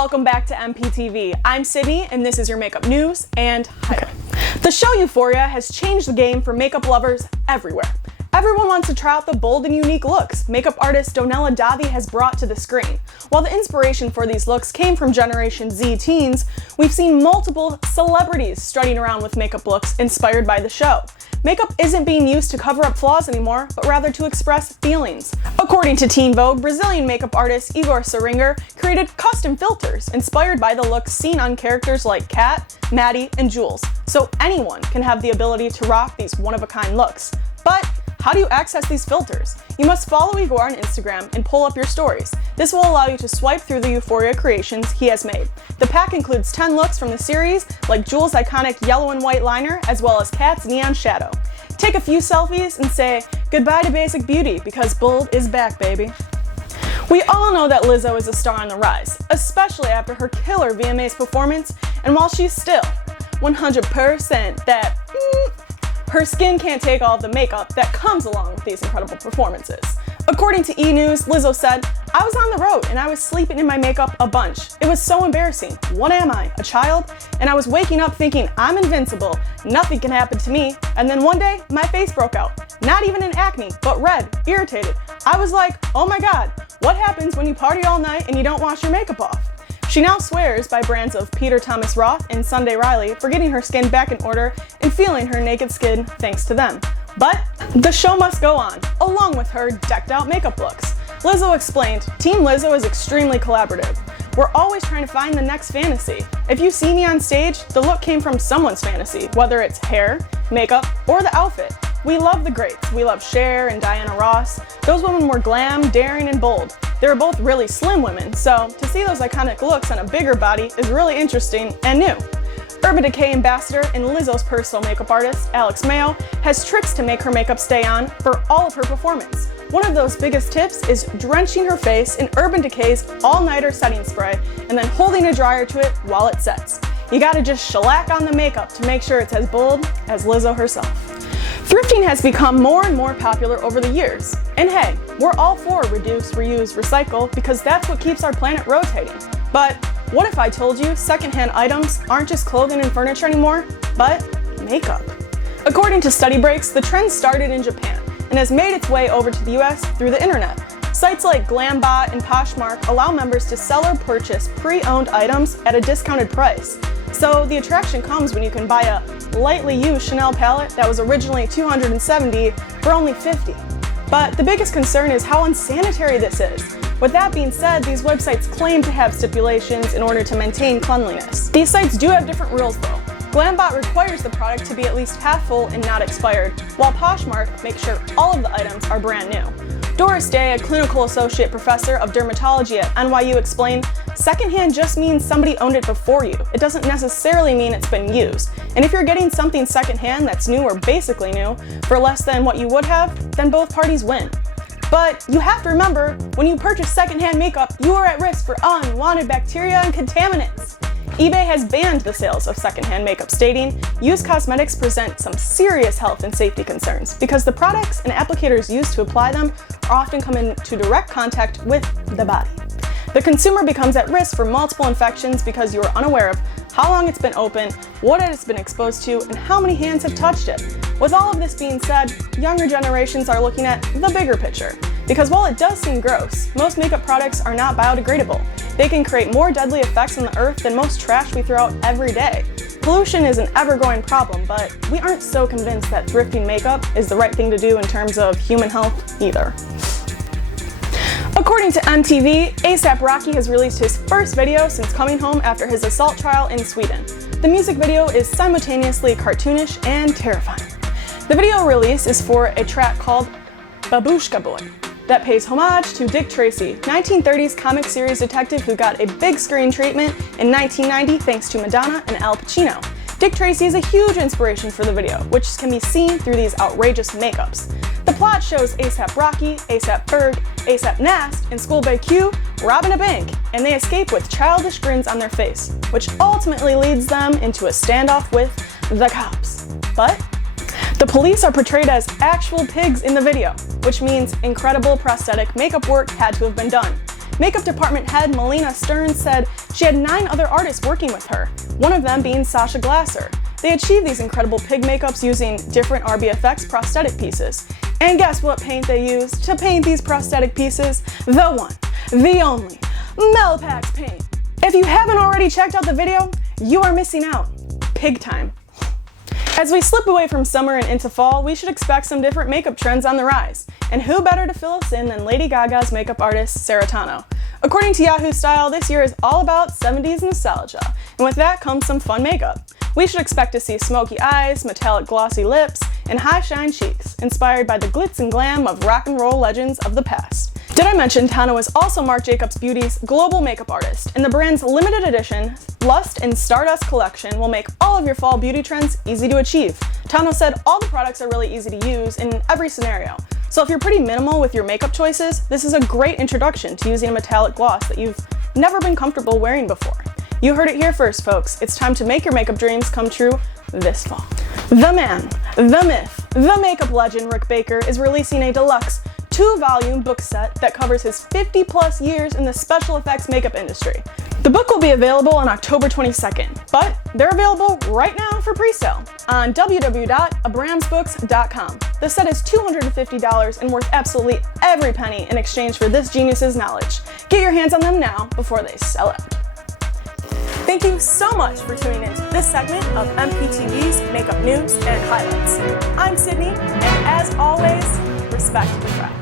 Welcome back to MPTV. I'm Sydney, and this is your makeup news and highlight. The show Euphoria has changed the game for makeup lovers everywhere. Everyone wants to try out the bold and unique looks makeup artist Donella Davi has brought to the screen. While the inspiration for these looks came from Generation Z teens, we've seen multiple celebrities strutting around with makeup looks inspired by the show. Makeup isn't being used to cover up flaws anymore, but rather to express feelings. According to Teen Vogue, Brazilian makeup artist Igor Saringer created custom filters inspired by the looks seen on characters like Kat, Maddie, and Jules, so anyone can have the ability to rock these one-of-a-kind looks. But how do you access these filters? You must follow Igor on Instagram and pull up your stories. This will allow you to swipe through the Euphoria creations he has made. The pack includes 10 looks from the series, like Jules' iconic yellow and white liner, as well as Kat's neon shadow. Take a few selfies and say goodbye to basic beauty, because bold is back, baby. We all know that Lizzo is a star on the rise, especially after her killer VMAs performance, and while she's still 100% that her skin can't take all of the makeup that comes along with these incredible performances. According to E! News, Lizzo said, "I was on the road and I was sleeping in my makeup a bunch. It was so embarrassing. What am I, a child? And I was waking up thinking, I'm invincible, nothing can happen to me. And then one day, my face broke out. Not even in acne, but red, irritated. I was like, oh my god, what happens when you party all night and you don't wash your makeup off?" She now swears by brands of Peter Thomas Roth and Sunday Riley for getting her skin back in order and feeling her naked skin thanks to them. But the show must go on, along with her decked out makeup looks. Lizzo explained, "Team Lizzo is extremely collaborative. We're always trying to find the next fantasy. If you see me on stage, the look came from someone's fantasy, whether it's hair, makeup, or the outfit. We love the greats. We love Cher and Diana Ross. Those women were glam, daring, and bold. They were both really slim women, so to see those iconic looks on a bigger body is really interesting and new." Urban Decay ambassador and Lizzo's personal makeup artist, Alex Mayo, has tricks to make her makeup stay on for all of her performance. One of those biggest tips is drenching her face in Urban Decay's all-nighter setting spray and then holding a dryer to it while it sets. You gotta just shellac on the makeup to make sure it's as bold as Lizzo herself. Thrifting has become more and more popular over the years. And hey, we're all for reduce, reuse, recycle because that's what keeps our planet rotating. But what if I told you secondhand items aren't just clothing and furniture anymore, but makeup? According to Study Breaks, the trend started in Japan and has made its way over to the US through the internet. Sites like Glambot and Poshmark allow members to sell or purchase pre-owned items at a discounted price. So the attraction comes when you can buy a lightly used Chanel palette that was originally $270 for only $50. But the biggest concern is how unsanitary this is. With that being said, these websites claim to have stipulations in order to maintain cleanliness. These sites do have different rules though. Glambot requires the product to be at least half full and not expired, while Poshmark makes sure all of the items are brand new. Doris Day, a clinical associate professor of dermatology at NYU, explained, "Secondhand just means somebody owned it before you. It doesn't necessarily mean it's been used. And if you're getting something secondhand that's new or basically new for less than what you would have, then both parties win." But you have to remember, when you purchase secondhand makeup, you are at risk for unwanted bacteria and contaminants. eBay has banned the sales of secondhand makeup, stating, "Used cosmetics present some serious health and safety concerns because the products and applicators used to apply them often come into direct contact with the body. The consumer becomes at risk for multiple infections because you are unaware of how long it's been open, what it's been exposed to, and how many hands have touched it." With all of this being said, younger generations are looking at the bigger picture. Because while it does seem gross, most makeup products are not biodegradable. They can create more deadly effects on the earth than most trash we throw out every day. Pollution is an ever-growing problem, but we aren't so convinced that thrifting makeup is the right thing to do in terms of human health either. According to MTV, A$AP Rocky has released his first video since coming home after his assault trial in Sweden. The music video is simultaneously cartoonish and terrifying. The video release is for a track called Babushka Boy that pays homage to Dick Tracy, 1930s comic series detective who got a big screen treatment in 1990 thanks to Madonna and Al Pacino. Dick Tracy is a huge inspiration for the video, which can be seen through these outrageous makeups. The plot shows A$AP Rocky, A$AP Ferg, A$AP Nast, and Schoolboy Q robbing a bank, and they escape with childish grins on their face, which ultimately leads them into a standoff with the cops. But the police are portrayed as actual pigs in the video, which means incredible prosthetic makeup work had to have been done. Makeup department head Melina Stearns said, She had 9 other artists working with her, one of them being Sasha Glasser. They achieved these incredible pig makeups using different RBFX prosthetic pieces. And guess what paint they used to paint these prosthetic pieces? The one, the only, Melpax paint. If you haven't already checked out the video, you are missing out. Pig time. As we slip away from summer and into fall, we should expect some different makeup trends on the rise. And who better to fill us in than Lady Gaga's makeup artist, Sarah Tano. According to Yahoo Style, this year is all about 70s nostalgia, and with that comes some fun makeup. We should expect to see smoky eyes, metallic glossy lips, and high shine cheeks, inspired by the glitz and glam of rock and roll legends of the past. Did I mention Tano is also Marc Jacobs Beauty's global makeup artist, and the brand's limited edition Lust and Stardust collection will make all of your fall beauty trends easy to achieve. Tano said all the products are really easy to use in every scenario. So if you're pretty minimal with your makeup choices, this is a great introduction to using a metallic gloss that you've never been comfortable wearing before. You heard it here first, folks. It's time to make your makeup dreams come true this fall. The man, the myth, the makeup legend Rick Baker is releasing a deluxe 2-volume book set that covers his 50+ years in the special effects makeup industry. The book will be available on October 22nd, but they're available right now for pre-sale on www.abramsbooks.com. The set is $250 and worth absolutely every penny in exchange for this genius's knowledge. Get your hands on them now before they sell out. Thank you so much for tuning into this segment of MPTV's Makeup News and Highlights. I'm Sydney, and as always, respect the craft.